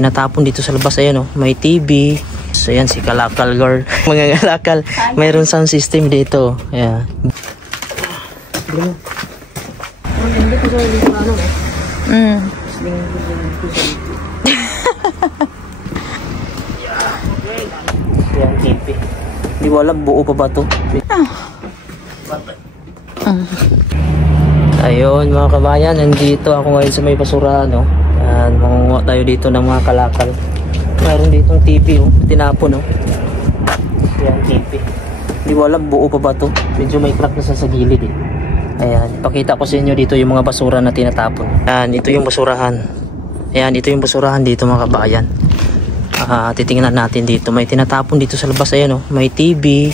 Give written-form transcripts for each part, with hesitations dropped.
tinatapon dito sa labas. Ayan, oh, may TV. So, ayan, si Kalakal Girl. Mga kalakal. Mayroon sound system dito. Ayan. Ayan, TV. Hindi ko alam, buo pa ba ito? Ayun, mga kabayan, nandito ako ngayon sa may basurahan, no? Ayan, mangunguha tayo dito ng mga kalakal. Mayroon ditong TV, oh, tinapon, no? Ayan, TV. Hindi ko alam, buo pa ba ito? Medyo may crack na sa gilid, eh. Ayan, ipakita ko sa inyo dito yung mga basura na tinatapon. Ayan, ito yung basurahan. Ayan, ito yung basurahan dito, mga kabayan. Titingnan natin dito. May tinatapon dito sa labas. Ayan, oh, may TV.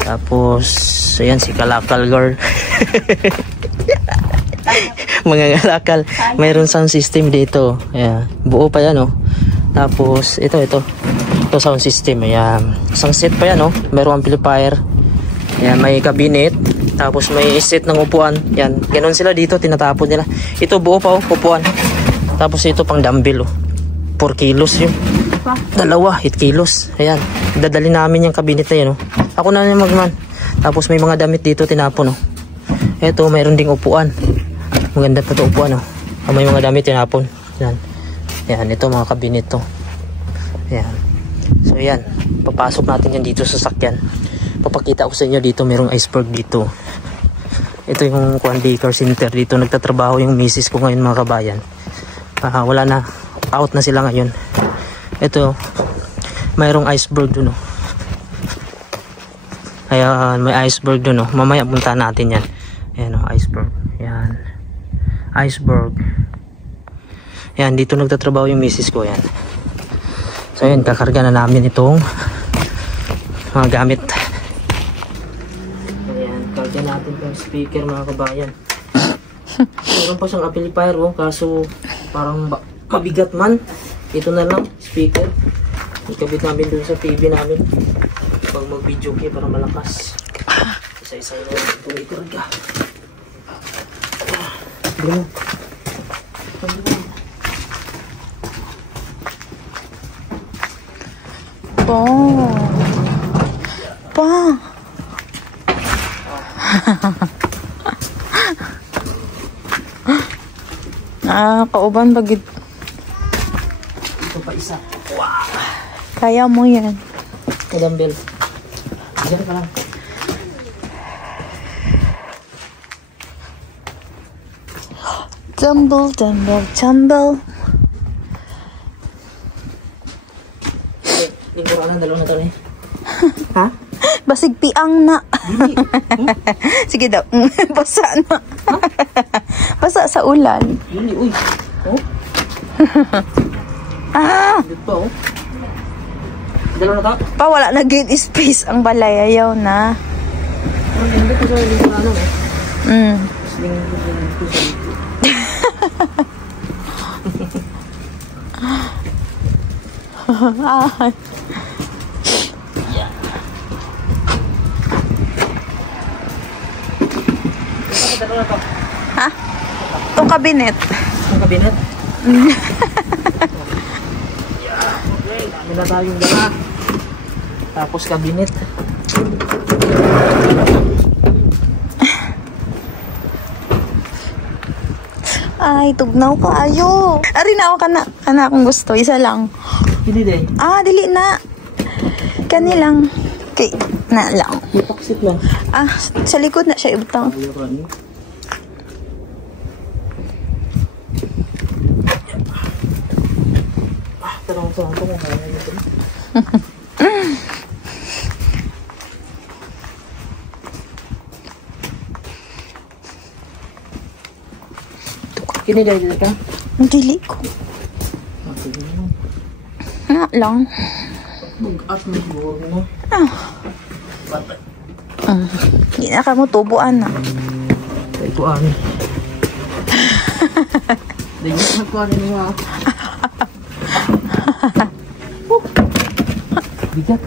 Tapos, ayan, si Kalakal Girl. Mga kalakal. Mayroon sound system dito. Ayan, buo pa yan, oh. Tapos, ito sound system. Ayan, isang set pa yan, oh. Mayroong amplifier. Ayan, may cabinet. Tapos may set ng upuan. Yan, ganun sila dito, tinatapon nila. Ito buo pa, oh, upuan. Tapos ito pang dumbbell, oh. 4 kilos yun. Dalawa, 8 kilos. Ayan, dadali namin yung cabinet na yun, oh. Ako na yung magman. Tapos may mga damit dito, tinapon, oh. Ito, mayroon ding upuan. Maganda pa ito upuan, oh. May mga damit, tinapon. Yan. Yan, ito mga cabinet to. Yan. So, yan. Papasok natin yan dito sa sakyan. Papakita ko sa inyo dito, mayroong iceberg dito. Ito yung Juan Baker Center. Dito nagtatrabaho yung misis ko ngayon, mga kabayan. Wala na, out na sila ngayon. Ito, mayroong iceberg dun, oh. Ayan, may iceberg dun, oh. Mamaya punta natin yan. Ayan, oh, iceberg. Ayan, iceberg. Ayan, dito nagtatrabaho yung misis ko. Ayan. So ayan, kakarga na namin itong mga gamit. Ayan, karga natin yung speaker, mga kabayan. Meron pa siyang amplifier, oh, kaso parang mabigat man. Ito na lang, speaker. Ikabit namin dun sa TV namin pag mag-video kayo para malakas. Isa-isa na ito ikarga. Ganun. Kauban bagid. Ito pa isa. Wow. Kaya mo yan. Dumbbell. Diyan ka lang. Tumble, tumble, tumble. Linggo ka lang, dalawang na tayo, eh. Ha? Basig piang na. Sige daw. Basa na. Basa sa ulan. Hindi, uy. Oh? Dito pa, oh. Dalawa na ka? Pa, wala na gain space ang balay. Ayaw na. Hindi ko sa linggo na lang, eh. Linggo sa linggo. Ha? Itong kabinet. Itong kabinet? Okay, dami na tayong dala. Tapos kabinet. Ay, tugnaw ka. Ayo. Ari na ako kana akong gusto. Isa lang. Hindi din. Dili na. Kani lang. Okay, na lang. Ipaksit lang. Sa likod na siya ibutang. Tarong. Kini dahil ka? Dili ko. Na lang. Mag-at mo siguro mo. Hindi na ka mo tubuan na. Ito ani. Dahil ko ani mo. Bigat.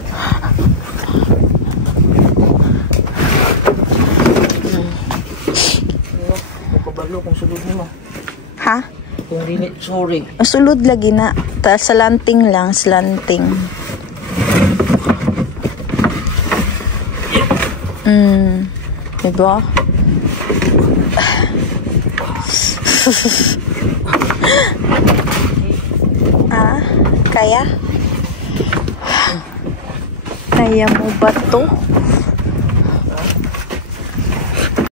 Kabalo kung sulod mo. Ha? kung dili, sorry. Sulod lagi na. Tapos slanting lang, slanting. Diba? Kaya? Kaya mo ba to?